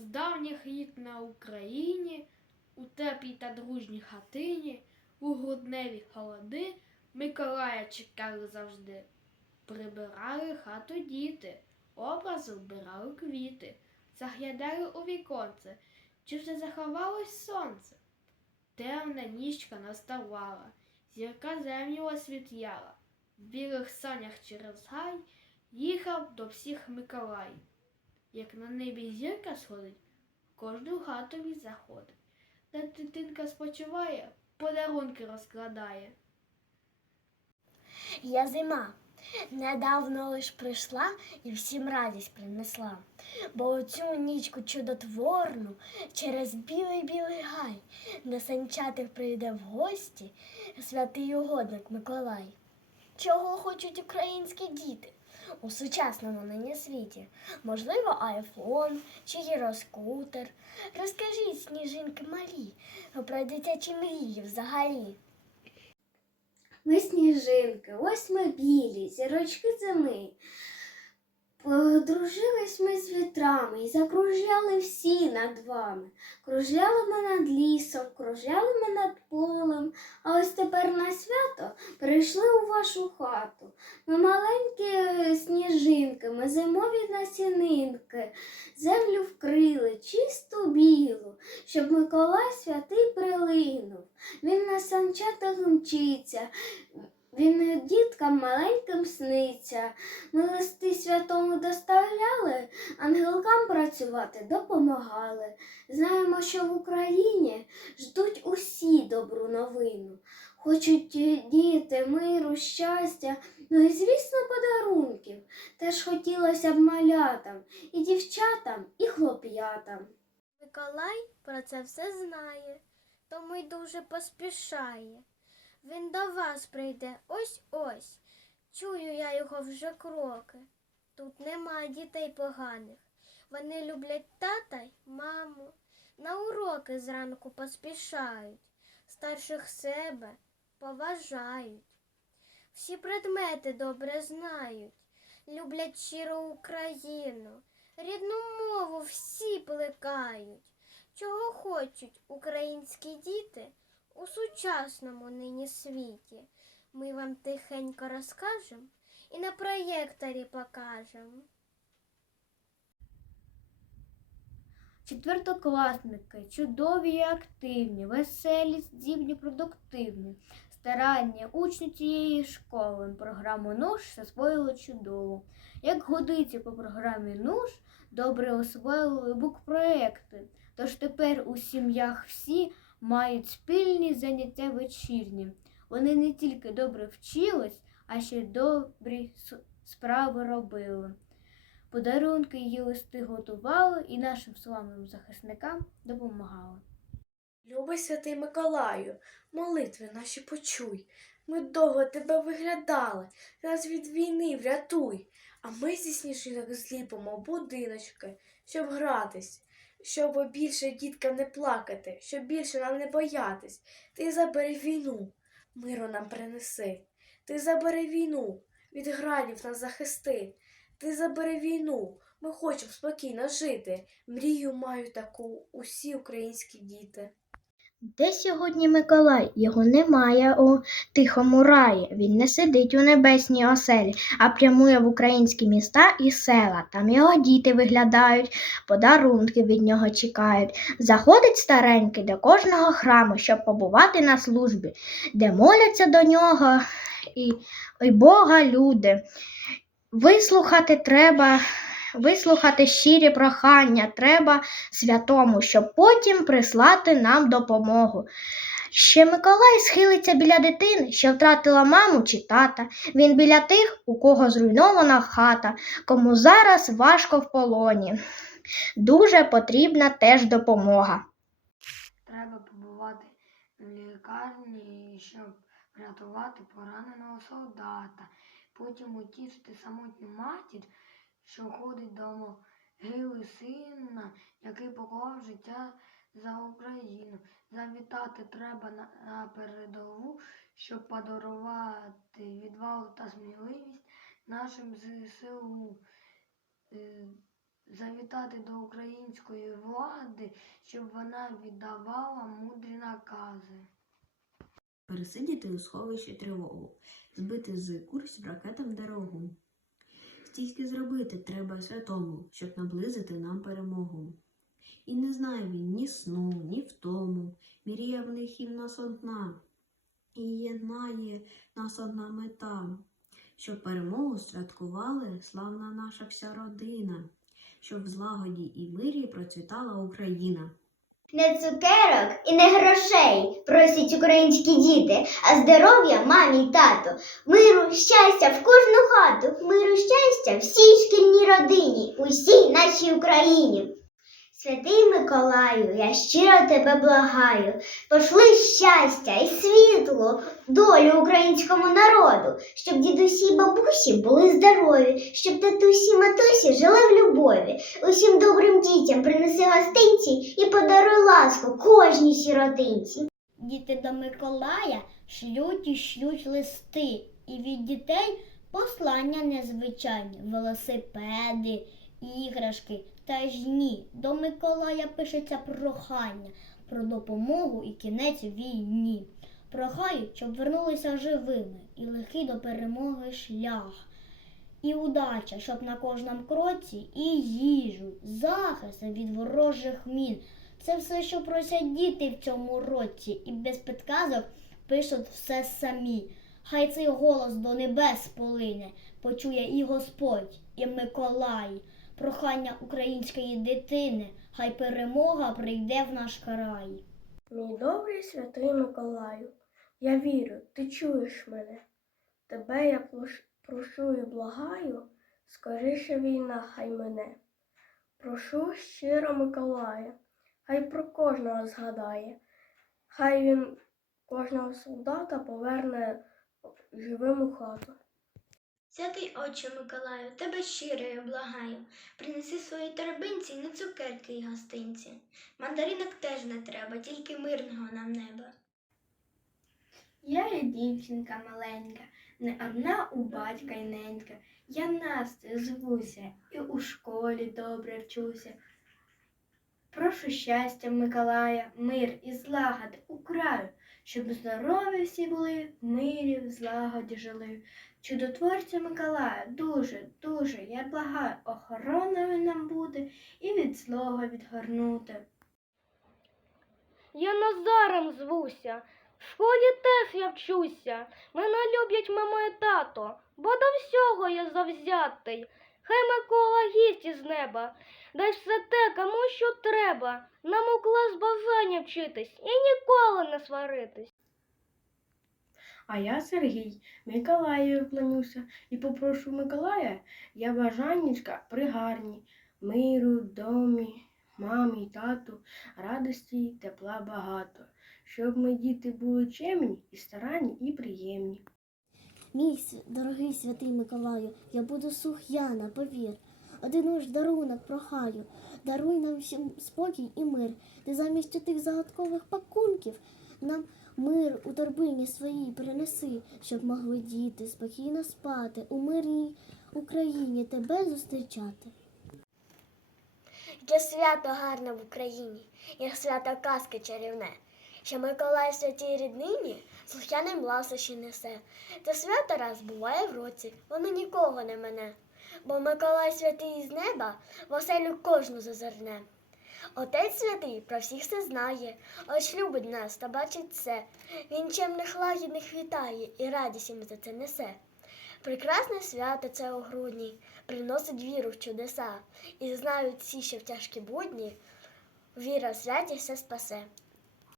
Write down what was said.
З давніх літ на Україні, у теплій та дружній хатині, у грудневі холоди Миколая чекали завжди. Прибирали хату діти, образи вбирали квіти, заглядали у віконце, чи вже заховалось сонце. Темна нічка наставала, зірка землю освітляла. В білих санях через гай їхав до всіх Миколай. Як на небі зірка сходить, в кожну хату він заходить. Де дитинка спочиває, подарунки розкладає. Я зима. Недавно лиш прийшла і всім радість принесла. Бо оцю нічку чудотворну через білий білий гай на санчатих прийде в гості святий угодник Миколай. Чого хочуть українські діти у сучасному нині світі? Можливо, айфон чи гіроскутер. Розкажіть, сніжинки малі, про дитячі мрії взагалі. Ми сніжинки, ось ми білі, зірочки зими. Подружились ми з вітрами і закружляли всі над вами. Кружляли ми над лісом, кружляли ми над полем, а ось тепер на свято прийшли у вашу хату. Ми маленькі сніжинки, ми зимові насінинки, землю вкрили чисту білу, щоб Миколай святий прилинув. Він на санчатах мчиться, він діткам маленьким сниться. Ми листи святому доставляли, ангелкам працювати допомагали. Знаємо, що в Україні ждуть усі добру новину. Хочуть діти, миру, щастя, ну і, звісно, подарунків. Теж хотілося б малятам, і дівчатам, і хлоп'ятам. Миколай про це все знає, тому й дуже поспішає. Він до вас прийде ось ось. Чую я його вже кроки. Тут нема дітей поганих. Вони люблять тата й маму. На уроки зранку поспішають, старших себе поважають. Всі предмети добре знають, люблять щиру Україну, рідну мову всі плекають. Чого хочуть українські діти у сучасному нині світі? Ми вам тихенько розкажемо і на проєкторі покажемо. Четвертокласники чудові і активні, веселі, здібні, продуктивні. Старання учні цієї школи програму НУШ засвоїли чудово. Як годиться по програмі НУШ, добре освоїли букпроекти. Тож тепер у сім'ях всі мають спільні заняття вечірні. Вони не тільки добре вчились, а ще добрі справи робили. Подарунки її листи готували і нашим славним захисникам допомагали. Любий святий Миколаю, молитви наші почуй. Ми довго тебе виглядали, нас від війни врятуй. А ми зі сніжинок зліпимо будиночки, щоб гратись, щоб більше діткам не плакати, щоб більше нам не боятись. Ти забери війну, миру нам принеси. Ти забери війну, від градів нас захисти. Ти забери війну, ми хочемо спокійно жити. Мрію маю таку усі українські діти. Де сьогодні Миколай? Його немає у тихому раї. Він не сидить у небесній оселі, а прямує в українські міста і села. Там його діти виглядають, подарунки від нього чекають. Заходить старенький до кожного храму, щоб побувати на службі, де моляться до нього і, і Бога люди. Вислухати треба. Вислухати щирі прохання треба святому, щоб потім прислати нам допомогу. Ще Миколай схилиться біля дитини, що втратила маму чи тата. Він біля тих, у кого зруйнована хата, кому зараз важко в полоні. Дуже потрібна теж допомога. Треба побувати в лікарні, щоб врятувати пораненого солдата, потім утішити самотню матір, що ходить до могили сина, який поклав життя за Україну. Завітати треба на, передову, щоб подарувати відвагу та сміливість нашим ЗСУ. Е, завітати до української влади, щоб вона віддавала мудрі накази. пересидіти у сховищі тривогу, збити з курсів ракетам дорогу. Стільки зробити треба святому, щоб наблизити нам перемогу. І не знає він ні сну, ні втому, мріє в них і в нас одна, і єднає нас одна мета, щоб перемогу святкували славна наша вся родина, щоб в злагоді і мирі процвітала Україна. Не цукерок і не грошей просять українські діти, а здоров'я мамі й тату, миру, щастя в кожну хату, миру, щастя всій шкільній родині, усій нашій Україні. Святий Миколаю, я щиро тебе благаю, пошли щастя і світло, долю українському народу, щоб дідусі й бабусі були здорові, щоб татусі й матусі жили в любові. Усім добрим дітям принеси гостинці і подаруй ласку кожній сіротинці. Діти до Миколая шлють і шлють листи, і від дітей послання незвичайні, велосипеди, іграшки. Та ні, до Миколая пишеться прохання про допомогу і кінець війні. Прохають, щоб вернулися живими і легкий до перемоги шлях. І удача, щоб на кожному кроці і їжу, захист від ворожих мін. Це все, що просять діти в цьому році, і без підказок пишуть все самі. Хай цей голос до небес полине, почує і Господь, і Миколай. Прохання української дитини, хай перемога прийде в наш край. Мій добрий святий Миколаю, я вірю, ти чуєш мене. Тебе я прошу і благаю, скоріше війна хай мене. Прошу щиро Миколая, хай про кожного згадає, хай він кожного солдата поверне живим у хату. Святий Отче Миколаю, тебе щиро я благаю, принеси свої торбинці не цукерки й гостинці. Мандаринок теж не треба, тільки мирного нам неба. Я є дівчинка маленька, не одна у батька й ненька. Я Настя звуся і у школі добре вчуся. Прошу щастя, Миколая, мир і злагоди у краю, щоб здорові всі були, в мирі, в злагоді жили. Чудотворця Миколая, дуже, дуже я благаю, охороною нам буде і від злого відгорнути. Я Назаром звуся. В школі теж я вчуся. Мене люблять мама і тато, бо до всього я завзятий. Хай Микола гість із неба, дай все те, кому що треба. Нам у клас бажання вчитись і ніколи не сваритись. А я Сергій, Миколаєві вклонюся і попрошу Миколая, я бажаннячка пригарні, миру, домі, мамі, тату, радості тепла багато, щоб ми діти були чемні і старанні і приємні. Мій дорогий святий Миколаю, я буду сух'яна, повір. Один уж дарунок прохаю, даруй нам всім спокій і мир. Ти замість тих загадкових пакунків нам мир у торбині своїй принеси, щоб могли діти спокійно спати, у мирній Україні тебе зустрічати. Яке свято гарне в Україні, як свято казки чарівне, що Миколай святій ріднині слух'яним ласощі несе. Те свято раз буває в році, воно нікого не мене, бо Миколай святий із неба в оселю кожну зазирне. Отець святий про всіх все знає, ось любить нас та бачить все. Він чемних лагідних вітає і радість їм за це несе. Прекрасне свято це у грудні, приносить віру в чудеса, і знають всі, що в тяжкі будні віра в святі все спасе.